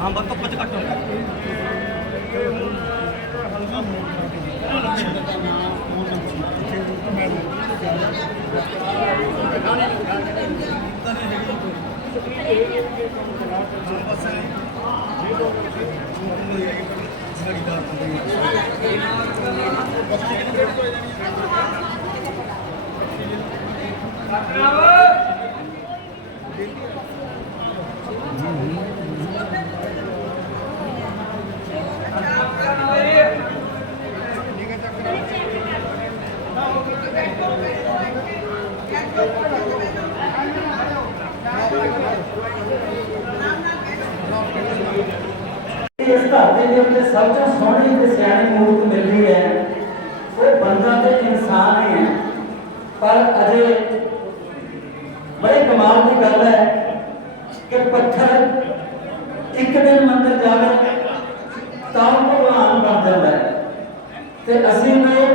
ਹਾਂ ਬਸ ਕੱਪ ਚ ਕੱਟ ਹੁੰਦਾ ਇਸ ਧਰਤੀ ਦੇ ਉੱਤੇ ਸਭ ਤੋਂ ਸੋਹਣੀ ਤੇ ਸਿਆਣੀ ਮੂਰਤ ਮਿਲਦੀ ਹੈ। ਉਹ ਬੰਦਾ ਤੇ ਇਨਸਾਨ ਹੀ ਹੈ। ਪਰ ਅਜੇ ਬੜੇ ਕਮਾਲ ਦੀ ਗੱਲ ਹੈ ਕਿ ਪੱਥਰ ਇੱਕ ਦਿਨ ਮੰਦਰ ਜਾਵੇ ਤਾਂ ਭਗਵਾਨ ਬਣ ਜਾਂਦਾ ਹੈ। ਤੇ ਅਸੀਂ ਲੋਕ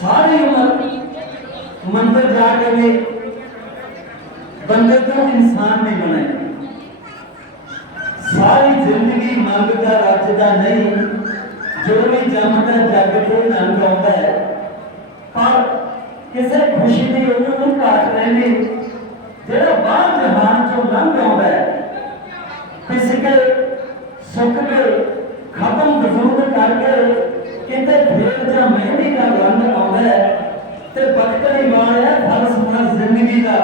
ਸਾਰੀ ਉਮਰ ਮੰਦਰ ਜਾ ਕੇ ਵੀ ਬੰਦੇ ਤੋਂ ਇਨਸਾਨ ਨਹੀਂ ਬਣੇ ਸਾਰੀ ਜ਼ਿੰਦਗੀ ਮੰਗਦਾ ਰੱਜਦਾ ਨਹੀਂ। ਜੋ ਵੀ ਜੰਮਦਾ ਜੱਗ ਤੇ ਨੰਗ ਆਉਂਦਾ ਹੈ। ਪਰ ਕਿਸੇ ਖੁਸ਼ੀ ਦੀ ਉਹਨੂੰ ਨੂੰ ਘਾਟ ਰਹਿੰਦੀ ਜਿਹੜਾ ਬਾਹਰ ਜਹਾਨ ਚੋਂ ਲੰਘ ਆਉਂਦਾ ਹੈ ਫਿਜ਼ੀਕਲ ਸੁੱਖ ਕੇ ਖਤਮ ਵਜੂਦ ਕਰਕੇ ਕਿਤੇ ਫੇਰ ਜਾਂ ਮਹਿੰਦੀ ਦਾ ਰੰਗ ਆਉਂਦਾ ਤੇ ਵਕਤ ਨਹੀਂ ਮਾਰਿਆ ਫਲਸਫਾ ਜ਼ਿੰਦਗੀ ਦਾ।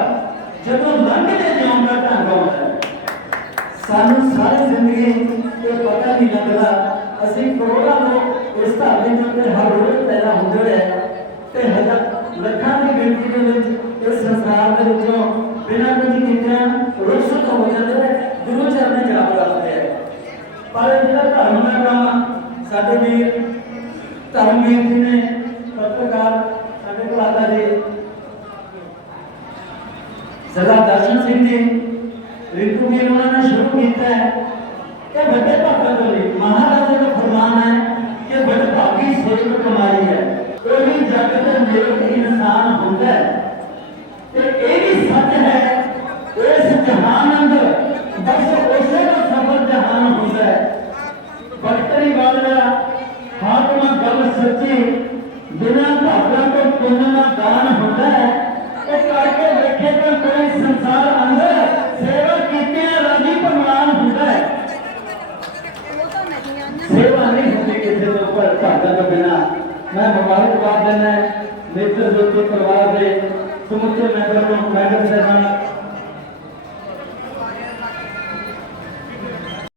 ਜਦੋਂ ਲੰਘ ਕੇ ਜਿਉਣ ਦਾ ਢੰਗ ਆਉਂਦਾ ਸਾਨੂੰ ਸਾਰੀ ਜ਼ਿੰਦਗੀ ਇਹ ਪਤਾ ਨਹੀਂ ਲੱਗਦਾ। ਅਸੀਂ ਕਰੋੜਾਂ ਲੋਕ ਇਸ ਧਰਤੀ ਦੇ ਉੱਤੇ ਹਰ ਰੋਜ਼ ਪੈਦਾ ਹੁੰਦੇ ਰਹੇ ਤੇ ਹਜ਼ਾਰ ਲੱਖਾਂ ਦੀ ਗਿਣਤੀ ਦੇ ਵਿੱਚ ਇਸ ਸੰਸਾਰ ਦੇ ਵਿੱਚੋਂ ਬਿਨਾਂ ਕੁਝ ਕੀਤਿਆਂ ਰੁੱਖਸਤ ਹੋ ਜਾਂਦੇ ਨੇ, ਗੁਰੂ ਚਰਨਾਂ ਜਾ ਬਰਾਬਰ ਹੈ ਪਰ ਜਿਹੜਾ ਧਰਮ ਦਾ ਕੰਮ ਸਾਡੇ ਵੀਰ ਧਰਮਵੀਰ ਜੀ ਨੇ ਪੱਤਰਕਾਰ ਸਾਡੇ ਕੋਲ ਆਦਾ ਜੀ ਸਰਦਾਰ ਦਰਸ਼ਨ ਸਿੰਘ ਜੀ, ਰਿੰਕੂ ਵੀ ਉਹਨਾਂ ਨੇ ਸ਼ੁਰੂ ਕੀਤਾ ਹੈ ਕਿ ਵੱਡੇ ਭਗਤਾਂ ਤੋਂ ਮਹਾਰਾਜ ਦਾ ਫਰਮਾਨ ਹੈ ਕਿ ਵੱਡ ਭਾਗੀ ਸੇਵ ਕਮਾਈ ਹੈ। ਕੋਈ ਵੀ ਜੱਗ ਤੇ ਨੇਕ ਇਨਸਾਨ ਹੁੰਦਾ ਹੈ ਤੇ ਇਹ ਵੀ ਸੱਚ ਹੈ ਇਸ ਜਹਾਨ ਅੰਦਰ ਬਸ ਉਸੇ ਦਾ ਸਫਰ ਜਹਾਨ ਹੁੰਦਾ ਹੈ ਬਖਤਰੀ ਵਾਲਾ ਹਾਕਮਾ ਗੱਲ ਸੱਚੀ ਬਿਨਾਂ ਭਾਗਾਂ ਤੋਂ ਪੁੰਨ ਦਾ ਦਾਨ ਹੁੰਦਾ ਹੈ। ਇਹ ਕਰਕੇ ਵੇਖੇ ਤਾਂ ਕੋਈ ਸੰਸਾਰ ਅੰਦਰ ਸੇਵਾ ਕੀਤਿਆਂ ਰਾਜੀ ਭਗਵਾਨ ਹੁੰਦਾ ਹੈ। ਸੇਵਾ ਨਹੀਂ ਹੁੰਦੀ ਕਿਸੇ ਦੇ ਉੱਪਰ ਭਾਗਾਂ ਤੋਂ ਬਿਨਾਂ। ਮੈਂ ਮੁਬਾਰਕਬਾਦ ਦਿੰਦਾ ਮਿੱਤਰ ਜੋਤੀ ਪਰਿਵਾਰ ਦੇ ਸਮੁੱਚੇ ਮੈਂਬਰ ਨੂੰ ਮੈਡਮ ਸਾਹਿਬਾਨ